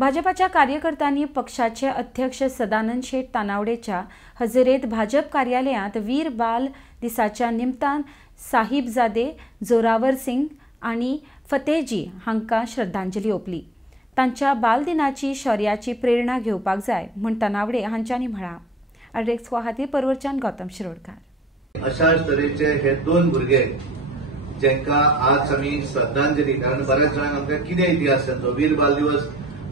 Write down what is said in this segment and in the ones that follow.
भाजपाच्या कार्यकर्त्यांनी पक्षाचे अध्यक्ष सदानंद शेठ तानावडेच्या हजेरेत भाजप कार्यालयात वीर बाल दिसाच्या निमतान साहिबजादे जोरावर सिंग आणि फतेहजी हांकां श्रद्धांजली ओपली। तांच्या बालदिनाची शौर्याची प्रेरणा घेवपाक जाय म्हूण तानावडे हांच्यांनी म्हळां। आड्रेक्स खातीर परवरच्यान गौतम शिरोडकार। अशाच तरेचे हे दोन भुरगे जेंकां आज आमी श्रद्धांजली, कारण बऱ्याच जाणांक आमकां कितें इतिहास तांचो वीर बाल दिवस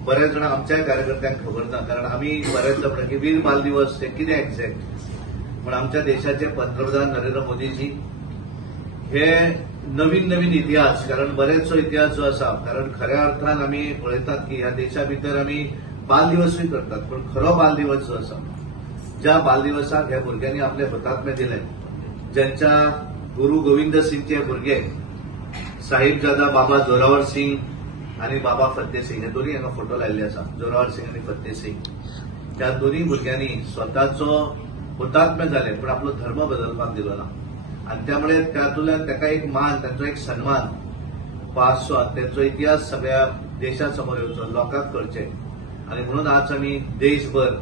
बऱ्याच जाणांक आमच्या कार्यकर्त्यांक खबर ना, कारण आमी बऱ्याचदा म्हणटा की वीर बाल दिवस हे कितें एक्झॅक्ट। पण आमच्या देशाचे पंतप्रधान नरेंद्र मोदीजी हे नवीन नवीन इतिहास, कारण बरेचसो इतिहास जो आसा, कारण खऱ्या अर्थान आमी पळयतात की ह्या देशा भितर आमी बाल दिवसूय करतात, पण खरो बाल दिवस जो आसा, ज्या बाल दिवसाक ह्या भुरग्यांनी आपले हुतात्मे दिले, ज्यांच्या गुरु गोविंद सिंगचे भुरगे साहिबजादा बाबा जोरावर सिंग आणि बाबा फतेह सिंग हे दोन्ही हांगा फोटो लायिल्ले आसा। जोरावर सिंग आणि फतेह सिंग त्या दोन्ही भुरग्यांनी स्वताचो हुतात्मे जाले, पण आपलो धर्म बदलपाक दिलो ना, आणि त्यामुळे त्यातून ताका एक मान, तांचो एक सन्मान पासो, त्यांचो इतिहास सगळ्या देशासमोर येवचो, लोकांक कळचे। आणि म्हणून आज आमी देशभर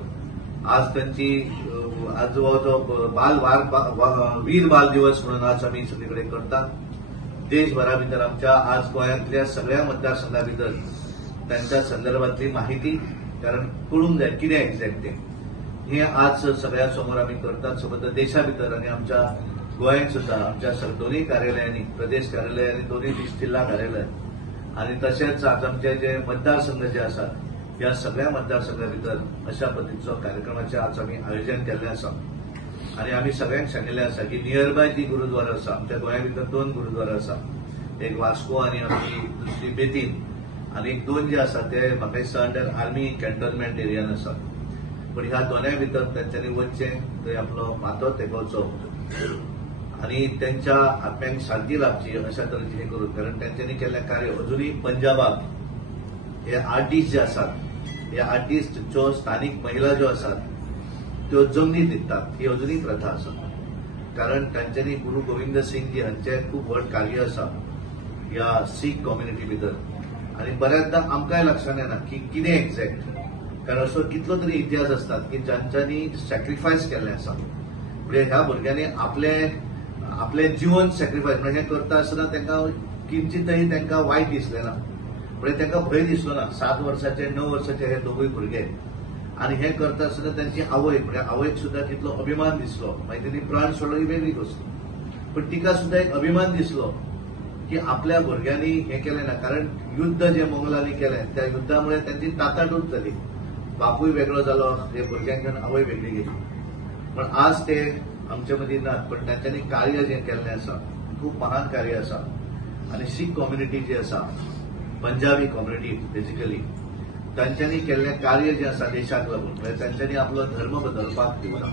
आज त्यांची आज जो वीर बाल दिवस म्हणून आज आमी सगळीकडे करतात। देशभरा भितर आमच्या आज गोंयांतल्या सगळ्या मतदारसंघा भितर त्यांच्या संदर्भातली माहिती, कारण कळूंक जाय कितें एक्झॅक्ट ते, हे आज सगळ्या समोर आमी करतात सबंद देशा भितर। आणि आमच्या गोंयांत सुद्धा आमच्या दोन्ही कार्यालयांनी, प्रदेश कार्यालय आणि दोन्ही जिल्हा कार्यालय, आणि तशेंच आज आमचे जे मतदारसंघ जे आसात या सगळ्या मतदारसंघा भितर अशा पद्धतीचो कार्यक्रमाचे आज आमी आयोजन केल्लें आसा। आणि आमी सगळ्यांक सांगिल्लें आसा की नियरबाय जी गुरुद्वारा आसा, आमच्या गोंया भितर दोन गुरुद्वारा आसा, एक वास्को आणि आमची दुसरी बेतीन, आणि एक दोन जे आसा ते म्हाका दिसता अंडर आर्मी कॅन्टोनमेंट एरियान आसा। पण ह्या दोनूय भितर तेंच्यांनी वचचें, थंय आपलो माथो तेकोवचो आणि त्यांच्या आत्म्यांक शांती लाभची अशा तरेचे हे करून, कारण तेंच्यांनी केल्लें कार्य अजूनही पंजाबाक हे आर्टिस्ट जे आसात, हे आर्टिस्टच्यो स्थानिक महिला ज्यो आसात त्यो जमनी दितात, ही अजूनही प्रथा आसा। कारण तांच्यांनी गुरु गोविंद सिंग जी हांचे खूब व्हड कार्य आसा ह्या सीख कम्युनिटी भितर, आणि बऱ्याचदा आमकांय लक्षांत येना की कितें एक्झॅक्ट, कारण असो कितलो तरी इतिहास असतात की जांच्यांनी सॅक्रिफायस केल्लें आसा। म्हणजे ह्या भुरग्यांनी आपले जीवन सॅक्रिफायस, म्हणजे हे करता आसतना तांकां किंचितही तांकां वायट दिसलें ना, म्हणजे तांकां भंय दिसलो ना। 7 वर्साचे 9 वर्साचे हे दोगूय भुरगे, आणि हे करता आसतना त्यांची आवय, म्हणजे आवयक सुद्धा कितलो अभिमान दिसलो, मागीर त्यांनी प्राण सोडलो ही वेगळी गोष्ट, पण तिका सुद्धा एक अभिमान दिसलो की आपल्या भुरग्यांनी हे केलें ना। कारण युद्ध जे मोगलांनी केलें त्या युद्धामुळे त्यांची ताताटूच जाली, बापूय वेगळो जालो, हे भुरग्यांक घेवन आवय वेगळी गेली, पण आज ते आमचे मदीं नात, पण तांच्यांनी कार्य जे केल्लें आसा खूब महान कार्य आसा। आणि सीख कम्युनिटी जी आसा, पंजाबी कम्युनिटी बेसिकली, तांच्यांनी केल्लें कार्य जे आसा देशाक लागून, म्हणजे तांच्यांनी आपलो धर्म बदलपाक दिवना।